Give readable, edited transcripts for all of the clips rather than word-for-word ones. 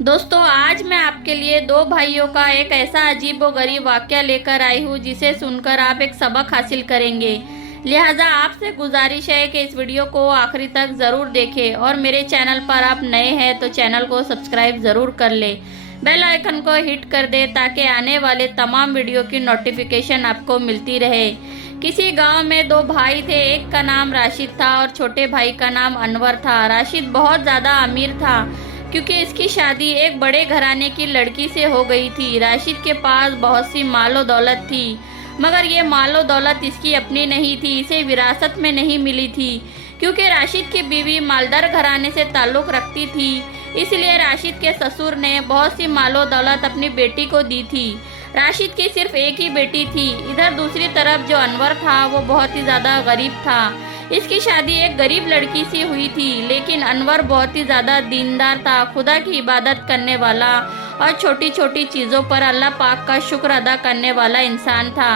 दोस्तों, आज मैं आपके लिए दो भाइयों का एक ऐसा अजीबोगरीब वाकया लेकर आई हूँ जिसे सुनकर आप एक सबक हासिल करेंगे। लिहाजा आपसे गुजारिश है कि इस वीडियो को आखिरी तक ज़रूर देखें और मेरे चैनल पर आप नए हैं तो चैनल को सब्सक्राइब ज़रूर कर लें। बेल आइकन को हिट कर दें ताकि आने वाले तमाम वीडियो की नोटिफिकेशन आपको मिलती रहे। किसी गांव में दो भाई थे। एक का नाम राशिद था और छोटे भाई का नाम अनवर था। राशिद बहुत ज़्यादा अमीर था क्योंकि इसकी शादी एक बड़े घराने की लड़की से हो गई थी। राशिद के पास बहुत सी मालो दौलत थी, मगर ये मालो दौलत इसकी अपनी नहीं थी, इसे विरासत में नहीं मिली थी। क्योंकि राशिद की बीवी मालदार घराने से ताल्लुक़ रखती थी, इसलिए राशिद के ससुर ने बहुत सी मालो दौलत अपनी बेटी को दी थी। राशिद की सिर्फ एक ही बेटी थी। इधर दूसरी तरफ जो अनवर था वो बहुत ही ज़्यादा गरीब था। इसकी शादी एक गरीब लड़की से हुई थी, लेकिन अनवर बहुत ही ज़्यादा दीनदार था, खुदा की इबादत करने वाला और छोटी छोटी चीज़ों पर अल्लाह पाक का शुक्र अदा करने वाला इंसान था।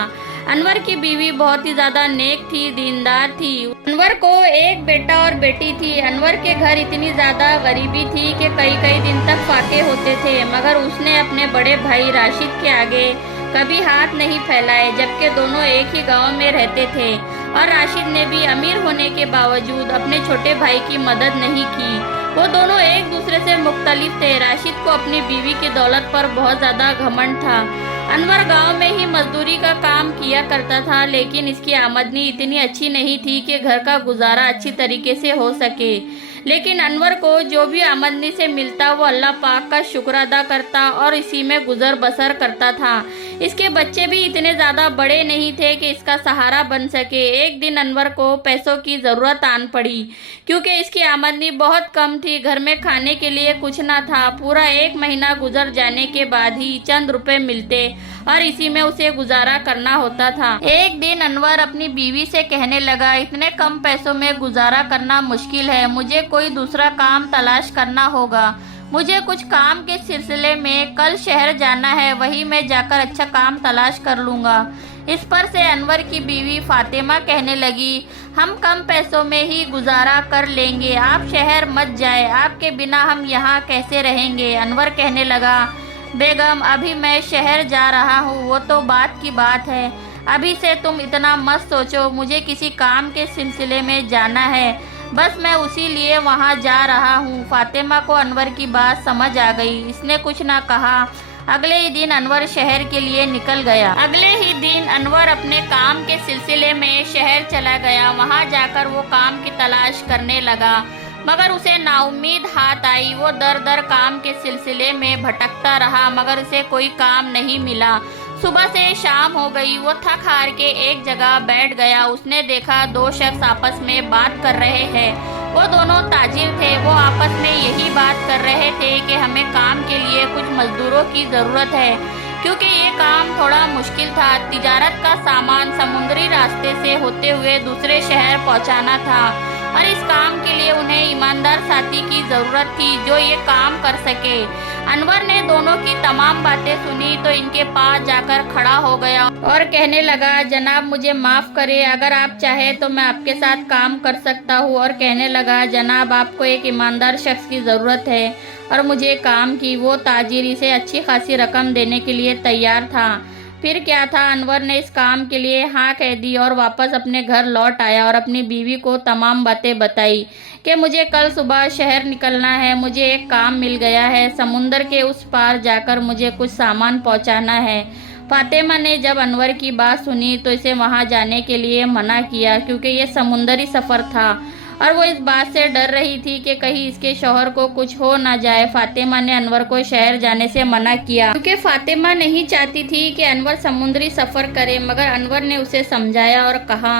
अनवर की बीवी बहुत ही ज़्यादा नेक थी, दीनदार थी। अनवर को एक बेटा और बेटी थी। अनवर के घर इतनी ज़्यादा गरीबी थी कि कई कई दिन तक फाके होते थे, मगर उसने अपने बड़े भाई राशिद के आगे कभी हाथ नहीं फैलाए, जबकि दोनों एक ही गांव में रहते थे और राशिद ने भी अमीर होने के बावजूद अपने छोटे भाई की मदद नहीं की। वो दोनों एक दूसरे से मुख्तलिफ थे। राशिद को अपनी बीवी की दौलत पर बहुत ज़्यादा घमंड था। अनवर गांव में ही मजदूरी का काम किया करता था, लेकिन इसकी आमदनी इतनी अच्छी नहीं थी कि घर का गुजारा अच्छी तरीके से हो सके। लेकिन अनवर को जो भी आमदनी से मिलता वो अल्लाह पाक का शुक्र अदा करता और इसी में गुजर बसर करता था। इसके बच्चे भी इतने ज़्यादा बड़े नहीं थे कि इसका सहारा बन सके। एक दिन अनवर को पैसों की ज़रूरत आन पड़ी क्योंकि इसकी आमदनी बहुत कम थी। घर में खाने के लिए कुछ ना था। पूरा एक महीना गुजर जाने के बाद ही चंद रुपए मिलते और इसी में उसे गुजारा करना होता था। एक दिन अनवर अपनी बीवी से कहने लगा, इतने कम पैसों में गुजारा करना मुश्किल है, मुझे कोई दूसरा काम तलाश करना होगा। मुझे कुछ काम के सिलसिले में कल शहर जाना है, वहीं मैं जाकर अच्छा काम तलाश कर लूँगा। इस पर से अनवर की बीवी फातिमा कहने लगी, हम कम पैसों में ही गुजारा कर लेंगे, आप शहर मत जाए, आपके बिना हम यहाँ कैसे रहेंगे। अनवर कहने लगा, बेगम अभी मैं शहर जा रहा हूँ, वो तो बात की बात है, अभी से तुम इतना मत सोचो, मुझे किसी काम के सिलसिले में जाना है, बस मैं उसी लिए वहाँ जा रहा हूँ। फातिमा को अनवर की बात समझ आ गई। इसने कुछ ना कहा। अगले ही दिन अनवर शहर के लिए निकल गया। अगले ही दिन अनवर अपने काम के सिलसिले में शहर चला गया। वहाँ जाकर वो काम की तलाश करने लगा, मगर उसे नाउम्मीद हाथ आई। वो दर दर काम के सिलसिले में भटकता रहा, मगर उसे कोई काम नहीं मिला। सुबह से शाम हो गई। वो थक हार के एक जगह बैठ गया। उसने देखा दो शख्स आपस में बात कर रहे हैं। वो दोनों ताजिर थे। वो आपस में यही बात कर रहे थे कि हमें काम के लिए कुछ मजदूरों की ज़रूरत है, क्योंकि ये काम थोड़ा मुश्किल था। तिजारत का सामान समुद्री रास्ते से होते हुए दूसरे शहर पहुंचाना था और इस काम के लिए उन्हें ईमानदार साथी की ज़रूरत थी जो ये काम कर सके। अनवर ने दोनों की तमाम बातें सुनी तो इनके पास जाकर खड़ा हो गया और कहने लगा, जनाब मुझे माफ़ करें, अगर आप चाहें तो मैं आपके साथ काम कर सकता हूँ। और कहने लगा, जनाब आपको एक ईमानदार शख्स की ज़रूरत है और मुझे काम की। वो ताजिर इसे अच्छी खासी रकम देने के लिए तैयार था। फिर क्या था, अनवर ने इस काम के लिए हाँ कह दी और वापस अपने घर लौट आया और अपनी बीवी को तमाम बातें बताई कि मुझे कल सुबह शहर निकलना है, मुझे एक काम मिल गया है, समुंदर के उस पार जाकर मुझे कुछ सामान पहुंचाना है। फातिमा ने जब अनवर की बात सुनी तो इसे वहां जाने के लिए मना किया, क्योंकि ये समुंदरी सफ़र था और वो इस बात से डर रही थी कि कहीं इसके शौहर को कुछ हो ना जाए। फातिमा ने अनवर को शहर जाने से मना किया, क्योंकि फातिमा नहीं चाहती थी कि अनवर समुद्री सफ़र करे। मगर अनवर ने उसे समझाया और कहा,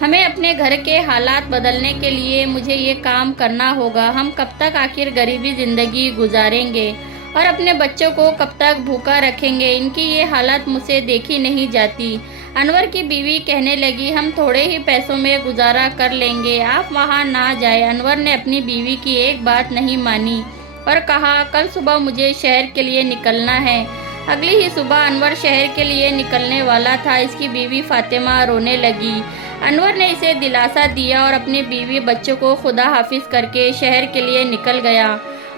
हमें अपने घर के हालात बदलने के लिए मुझे ये काम करना होगा। हम कब तक आखिर गरीबी ज़िंदगी गुजारेंगे और अपने बच्चों को कब तक भूखा रखेंगे, इनकी ये हालत मुझसे देखी नहीं जाती। अनवर की बीवी कहने लगी, हम थोड़े ही पैसों में गुजारा कर लेंगे, आप वहाँ ना जाए। अनवर ने अपनी बीवी की एक बात नहीं मानी और कहा, कल सुबह मुझे शहर के लिए निकलना है। अगली ही सुबह अनवर शहर के लिए निकलने वाला था। इसकी बीवी फातिमा रोने लगी। अनवर ने इसे दिलासा दिया और अपनी बीवी बच्चों को खुदा हाफिज करके शहर के लिए निकल गया।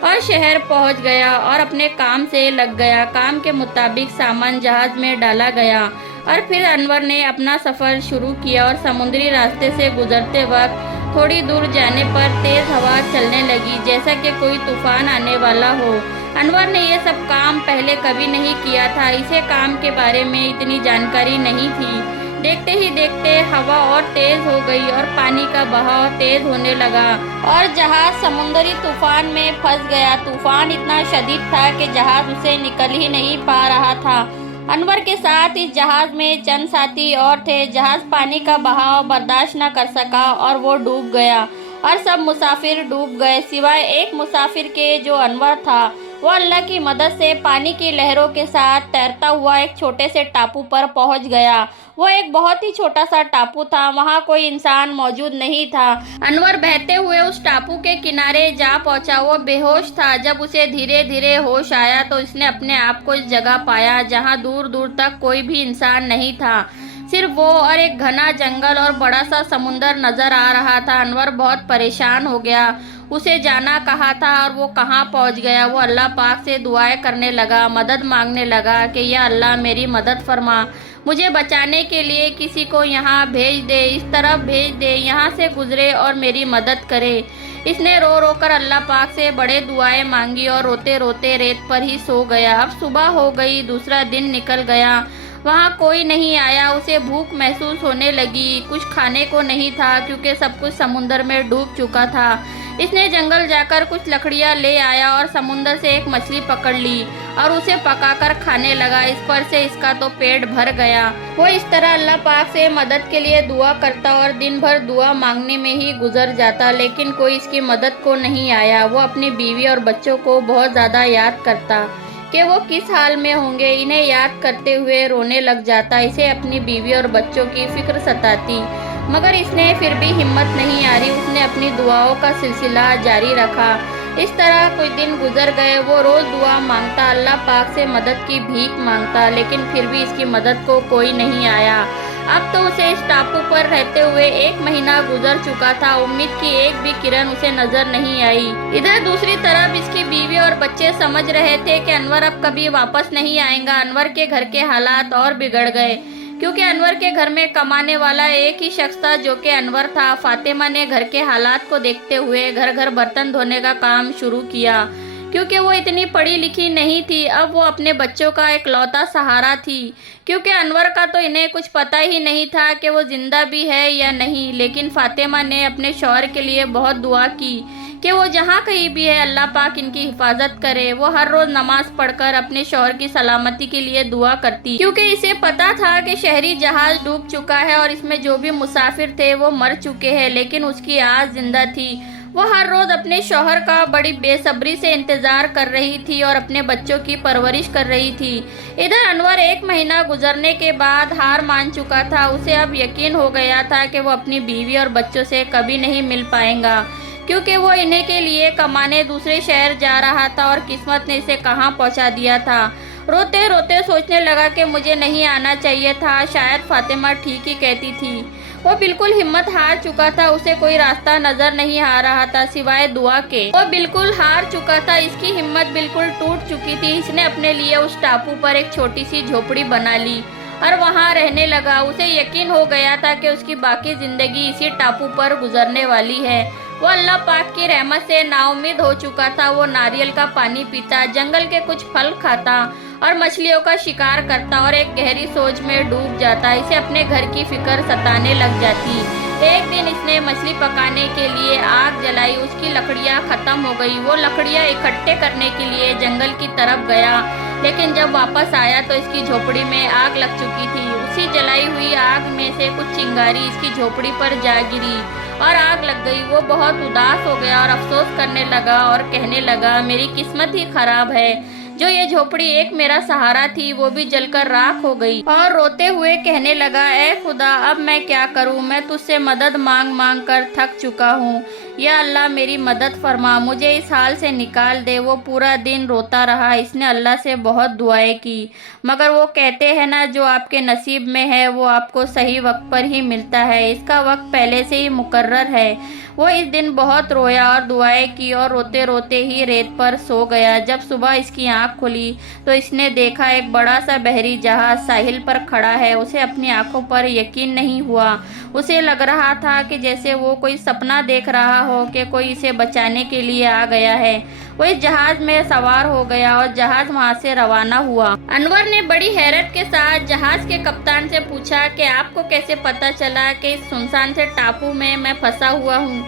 اور شہر پہنچ گیا اور اپنے کام سے لگ گیا۔ کام کے مطابق سامان جہاز میں ڈالا گیا اور پھر انور نے اپنا سفر شروع کیا اور سمندری راستے سے گزرتے وقت تھوڑی دور جانے پر تیز ہوا چلنے لگی جیسا کہ کوئی طوفان آنے والا ہو۔ انور نے یہ سب کام پہلے کبھی نہیں کیا تھا، اسے کام کے بارے میں اتنی جانکاری نہیں تھی۔ دیکھتے ہی دیکھتے ہوا اور تیز ہو گئی اور پانی کا بہاؤ تیز ہونے لگا اور جہاز سمندری طوفان میں پھنس گیا۔ طوفان اتنا شدید تھا کہ جہاز اسے نکل ہی نہیں پا رہا تھا۔ انور کے ساتھ اس جہاز میں چند ساتھی اور تھے۔ جہاز پانی کا بہاؤ برداشت نہ کر سکا اور وہ ڈوب گیا اور سب مسافر ڈوب گئے سوائے ایک مسافر کے جو انور تھا۔ وہ اللہ کی مدد سے پانی کی لہروں کے ساتھ تیرتا ہوا ایک چھوٹے سے ٹاپو پر پہنچ گیا۔ وہ ایک بہت ہی چھوٹا سا ٹاپو تھا، وہاں کوئی انسان موجود نہیں تھا۔ انور بہتے ہوئے اس ٹاپو کے کنارے جا پہنچا۔ وہ بے ہوش تھا۔ جب اسے دھیرے دھیرے ہوش آیا تو اس نے اپنے آپ کو اس جگہ پایا جہاں دور دور تک کوئی بھی انسان نہیں تھا، صرف وہ اور ایک گھنا جنگل اور بڑا سا سمندر نظر آ رہا تھا۔ انور بہت پریشان ہو گیا، اسے جانا کہاں تھا اور وہ کہاں پہنچ گیا۔ وہ اللہ پاک سے دعائیں کرنے لگا، مدد مانگنے لگا کہ یا اللہ میری مدد فرما، مجھے بچانے کے لیے کسی کو یہاں بھیج دے، اس طرف بھیج دے، یہاں سے گزرے اور میری مدد کرے۔ اس نے رو رو کر اللہ پاک سے بڑے دعائیں مانگی اور روتے روتے ریت پر ہی سو گیا۔ اب صبح ہو گئی، دوسرا دن نکل گیا، وہاں کوئی نہیں آیا۔ اسے بھوک محسوس ہونے لگی، کچھ کھانے کو نہیں تھا کیونکہ سب کچھ سمندر میں ڈوب چکا تھا۔ اس نے جنگل جا کر کچھ لکڑیاں لے آیا اور سمندر سے ایک مچھلی پکڑ لی اور اسے پکا کر کھانے لگا۔ اس پر سے اس کا تو پیٹ بھر گیا۔ وہ اس طرح اللہ پاک سے مدد کے لیے دعا کرتا اور دن بھر دعا مانگنے میں ہی گزر جاتا، لیکن کوئی اس کی مدد کو نہیں آیا۔ وہ اپنی بیوی اور بچوں کو بہت زیادہ یاد کرتا کہ وہ کس حال میں ہوں گے، انہیں یاد کرتے ہوئے رونے لگ جاتا۔ اسے اپنی بیوی اور بچوں کی فکر ستاتی، مگر اس نے پھر بھی ہمت نہیں ہاری۔ اس نے اپنی دعاؤں کا سلسلہ جاری رکھا۔ اس طرح کچھ دن گزر گئے۔ وہ روز دعا مانگتا، اللہ پاک سے مدد کی بھیک مانگتا، لیکن پھر بھی اس کی مدد کو کوئی نہیں آیا۔ اب تو اسے اس ٹاپو پر رہتے ہوئے 1 مہینہ گزر چکا تھا، امید کی ایک بھی کرن اسے نظر نہیں آئی۔ ادھر دوسری طرف اس کی بیوی اور بچے سمجھ رہے تھے کہ انور اب کبھی واپس نہیں آئے گا۔ انور کے گھر کے حالات اور بگڑ گئے کیونکہ انور کے گھر میں کمانے والا ایک ہی شخص تھا جو کہ انور تھا۔ فاطمہ نے گھر کے حالات کو دیکھتے ہوئے گھر گھر برتن دھونے کا کام شروع کیا کیونکہ وہ اتنی پڑھی لکھی نہیں تھی۔ اب وہ اپنے بچوں کا اکلوتا سہارا تھی کیونکہ انور کا تو انہیں کچھ پتہ ہی نہیں تھا کہ وہ زندہ بھی ہے یا نہیں۔ لیکن فاطمہ نے اپنے شوہر کے لیے بہت دعا کی کہ وہ جہاں کہیں بھی ہے اللہ پاک ان کی حفاظت کرے۔ وہ ہر روز نماز پڑھ کر اپنے شوہر کی سلامتی کے لیے دعا کرتی کیونکہ اسے پتا تھا کہ شہری جہاز ڈوب چکا ہے اور اس میں جو بھی مسافر تھے وہ مر چکے ہیں، لیکن اس کی آس زندہ تھی۔ وہ ہر روز اپنے شوہر کا بڑی بے صبری سے انتظار کر رہی تھی اور اپنے بچوں کی پرورش کر رہی تھی۔ ادھر انور 1 مہینہ گزرنے کے بعد ہار مان چکا تھا۔ اسے اب یقین ہو گیا تھا کہ وہ اپنی بیوی اور بچوں سے کبھی نہیں مل پائیں گا کیونکہ وہ انہیں کے لیے کمانے دوسرے شہر جا رہا تھا اور قسمت نے اسے کہاں پہنچا دیا تھا۔ روتے روتے سوچنے لگا کہ مجھے نہیں آنا چاہیے تھا، شاید فاطمہ ٹھیک ہی کہتی تھی۔ وہ بالکل ہمت ہار چکا تھا، اسے کوئی راستہ نظر نہیں آ رہا تھا سوائے دعا کے۔ وہ بالکل ہار چکا تھا، اس کی ہمت بالکل ٹوٹ چکی تھی۔ اس نے اپنے لیے اس ٹاپو پر ایک چھوٹی سی جھوپڑی بنا لی اور وہاں رہنے لگا۔ اسے یقین ہو گیا تھا کہ اس کی باقی زندگی اسی ٹاپو پر گزرنے والی ہے۔ وہ اللہ پاک کی رحمت سے نا امید ہو چکا تھا۔ وہ ناریل کا پانی پیتا، جنگل کے کچھ پھل کھاتا اور مچھلیوں کا شکار کرتا اور ایک گہری سوچ میں ڈوب جاتا۔ اسے اپنے گھر کی فکر ستانے لگ جاتی۔ ایک دن اس نے مچھلی پکانے کے لیے آگ جلائی، اس کی لکڑیاں ختم ہو گئی۔ وہ لکڑیاں اکٹھے کرنے کے لیے جنگل کی طرف گیا، لیکن جب واپس آیا تو اس کی جھوپڑی میں آگ لگ چکی تھی۔ اسی جلائی ہوئی آگ میں سے کچھ چنگاری اس کی جھوپڑی پر جا گری اور آگ لگ گئی۔ وہ بہت اداس ہو گیا اور افسوس کرنے لگا اور کہنے لگا میری قسمت ہی خراب ہے، جو یہ جھوپڑی ایک میرا سہارا تھی وہ بھی جل کر راکھ ہو گئی۔ اور روتے ہوئے کہنے لگا اے خدا اب میں کیا کروں، میں تجھ سے مدد مانگ مانگ کر تھک چکا ہوں، یا اللہ میری مدد فرما، مجھے اس حال سے نکال دے۔ وہ پورا دن روتا رہا۔ اس نے اللہ سے بہت دعائیں کی، مگر وہ کہتے ہیں نا جو آپ کے نصیب میں ہے وہ آپ کو صحیح وقت پر ہی ملتا ہے، اس کا وقت پہلے سے ہی مقرر ہے۔ वो इस दिन बहुत रोया और दुआएं की और रोते रोते ही रेत पर सो गया। जब सुबह इसकी आंख खुली तो इसने देखा एक बड़ा सा बहरी जहाज साहिल पर खड़ा है। उसे अपनी आंखों पर यकीन नहीं हुआ। उसे लग रहा था कि जैसे वो कोई सपना देख रहा हो कि कोई इसे बचाने के लिए आ गया है। वो इस जहाज में सवार हो गया और जहाज वहां से रवाना हुआ। अनवर ने बड़ी हैरत के साथ जहाज के कप्तान से पूछा कि आपको कैसे पता चला कि इस सुनसान से टापू में मैं फंसा हुआ हूँ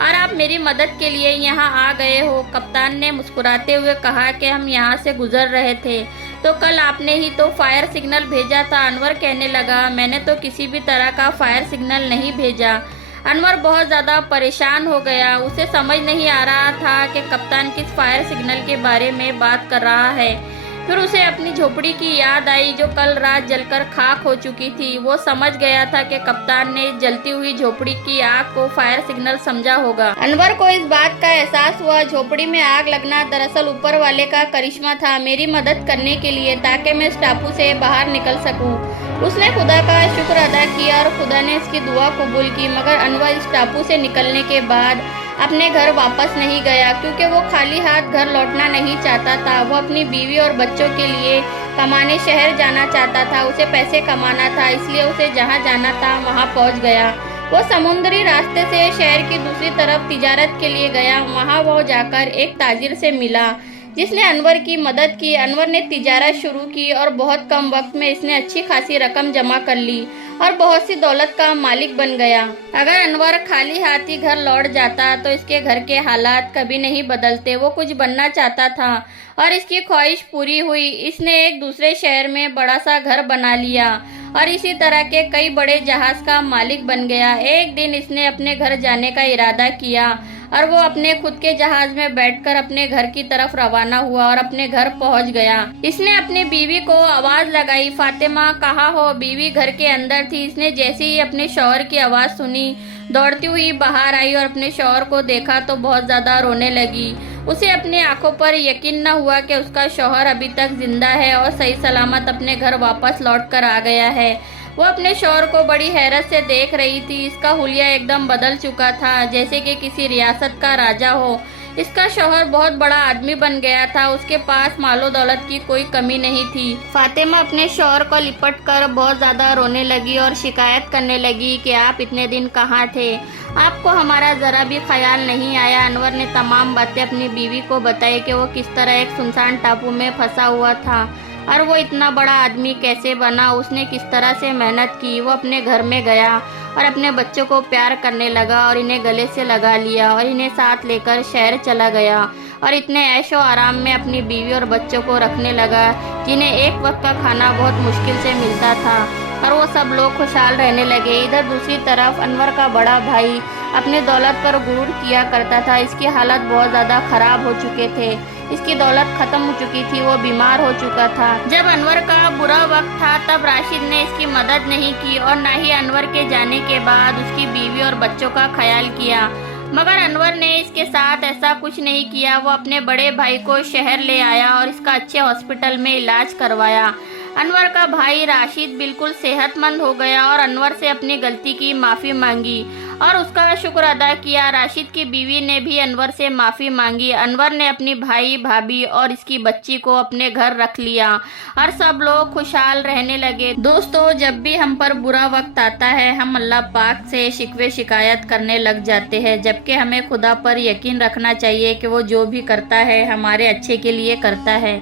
और आप मेरी मदद के लिए यहाँ आ गए हो। कप्तान ने मुस्कुराते हुए कहा कि हम यहाँ से गुजर रहे थे तो कल आपने ही तो फायर सिग्नल भेजा था। अनवर कहने लगा, मैंने तो किसी भी तरह का फायर सिग्नल नहीं भेजा। अनवर बहुत ज़्यादा परेशान हो गया। उसे समझ नहीं आ रहा था कि कप्तान किस फायर सिग्नल के बारे में बात कर रहा है। फिर उसे अपनी झोपड़ी की याद आई जो कल रात जलकर खाक हो चुकी थी। वो समझ गया था कि कप्तान ने जलती हुई झोपड़ी की आग को फायर सिग्नल समझा होगा। अनवर को इस बात का एहसास हुआ, झोपड़ी में आग लगना दरअसल ऊपर वाले का करिश्मा था मेरी मदद करने के लिए, ताकि मैं इस टापू से बाहर निकल सकूं। उसने खुदा का शुक्र अदा किया और खुदा ने इसकी दुआ कबूल की। मगर अनवर इस टापू से निकलने के बाद अपने घर वापस नहीं गया, क्योंकि वो खाली हाथ घर लौटना नहीं चाहता था। वो अपनी बीवी और बच्चों के लिए कमाने शहर जाना चाहता था। उसे पैसे कमाना था, इसलिए उसे जहाँ जाना था वहाँ पहुँच गया। वो समुद्री रास्ते से शहर की दूसरी तरफ तिजारत के लिए गया। वहाँ वो जाकर एक ताजिर से मिला जिसने अनवर की मदद की। अनवर ने तिजारत शुरू की और बहुत कम वक्त में इसने अच्छी खासी रकम जमा कर ली और बहुत सी दौलत का मालिक बन गया। अगर अनवर खाली हाथ ही घर लौट जाता तो इसके घर के हालात कभी नहीं बदलते। वो कुछ बनना चाहता था और इसकी ख्वाहिश पूरी हुई। इसने एक दूसरे शहर में बड़ा सा घर बना लिया और इसी तरह के कई बड़े जहाज का मालिक बन गया। एक दिन इसने अपने घर जाने का इरादा किया और वो अपने खुद के जहाज में बैठकर अपने घर की तरफ रवाना हुआ और अपने घर पहुंच गया। इसने अपनी बीवी को आवाज लगाई, फातिमा कहाँ हो? बीवी घर के अंदर थी। इसने जैसे ही अपने शौहर की आवाज सुनी दौड़ती हुई बाहर आई और अपने शौहर को देखा तो बहुत ज्यादा रोने लगी। उसे अपनी आंखों पर यकीन न हुआ कि उसका शौहर अभी तक जिंदा है और सही सलामत अपने घर वापस लौट कर आ गया है। वो अपने शौहर को बड़ी हैरत से देख रही थी। इसका हुलिया एकदम बदल चुका था, जैसे कि किसी रियासत का राजा हो। इसका शौहर बहुत बड़ा आदमी बन गया था। उसके पास मालो दौलत की कोई कमी नहीं थी। फातिमा अपने शौहर को लिपट कर बहुत ज्यादा रोने लगी और शिकायत करने लगी कि आप इतने दिन कहाँ थे? आपको हमारा जरा भी ख्याल नहीं आया। अनवर ने तमाम बातें अपनी बीवी को बताई कि वो किस तरह एक सुनसान टापू में फंसा हुआ था और वो इतना बड़ा आदमी कैसे बना, उसने किस तरह से मेहनत की। वो अपने घर में गया और अपने बच्चों को प्यार करने लगा और इन्हें गले से लगा लिया और इन्हें साथ लेकर शहर चला गया और इतने ऐशो आराम में अपनी बीवी और बच्चों को रखने लगा जिन्हें एक वक्त का खाना बहुत मुश्किल से मिलता था और वो सब लोग खुशहाल रहने लगे। इधर दूसरी तरफ अनवर का बड़ा भाई अपने दौलत पर गुरूर किया करता था। इसकी हालत बहुत ज़्यादा खराब हो चुके थे। इसकी दौलत खत्म हो चुकी थी। वो बीमार हो चुका था। जब अनवर का बुरा वक्त था तब राशिद ने इसकी मदद नहीं की और न ही अनवर के जाने के बाद उसकी बीवी और बच्चों का ख्याल किया। मगर अनवर ने इसके साथ ऐसा कुछ नहीं किया। वो अपने बड़े भाई को शहर ले आया और इसका अच्छे हॉस्पिटल में इलाज करवाया। अनवर का भाई राशिद बिल्कुल सेहतमंद हो गया और अनवर से अपनी गलती की माफ़ी मांगी और उसका शुक्र अदा किया। राशिद की बीवी ने भी अनवर से माफ़ी मांगी। अनवर ने अपनी भाई भाभी और इसकी बच्ची को अपने घर रख लिया और सब लोग खुशहाल रहने लगे। दोस्तों, जब भी हम पर बुरा वक्त आता है हम अल्लाह पाक से शिकवे शिकायत करने लग जाते हैं, जबकि हमें खुदा पर यकीन रखना चाहिए कि वो जो भी करता है हमारे अच्छे के लिए करता है।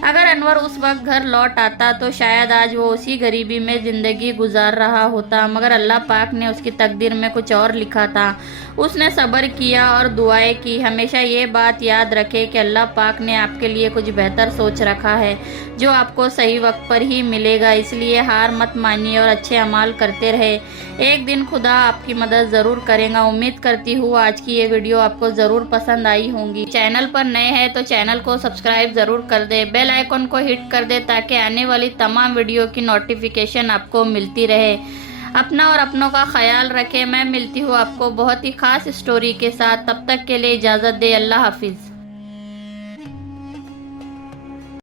अगर अनवर उस वक्त घर लौट आता तो शायद आज वो उसी गरीबी में ज़िंदगी गुजार रहा होता, मगर अल्लाह पाक ने उसकी तकदीर में कुछ और लिखा था। उसने सब्र किया और दुआएं की। हमेशा ये बात याद रखें कि अल्लाह पाक ने आपके लिए कुछ बेहतर सोच रखा है जो आपको सही वक्त पर ही मिलेगा। इसलिए हार मत मानिए और अच्छे अमाल करते रहे। एक दिन खुदा आपकी मदद ज़रूर करेगा। उम्मीद करती हूँ आज की ये वीडियो आपको ज़रूर पसंद आई होंगी। चैनल पर नए हैं तो चैनल को सब्सक्राइब ज़रूर कर दे, बेल आइकन को हिट कर दे ताकि आने वाली तमाम वीडियो की नोटिफिकेशन आपको मिलती रहे। अपना और अपनों का ख्याल रखें। मैं मिलती हूँ आपको बहुत ही खास स्टोरी के साथ। तब तक के लिए इजाज़त दे। अल्लाह हाफिज़।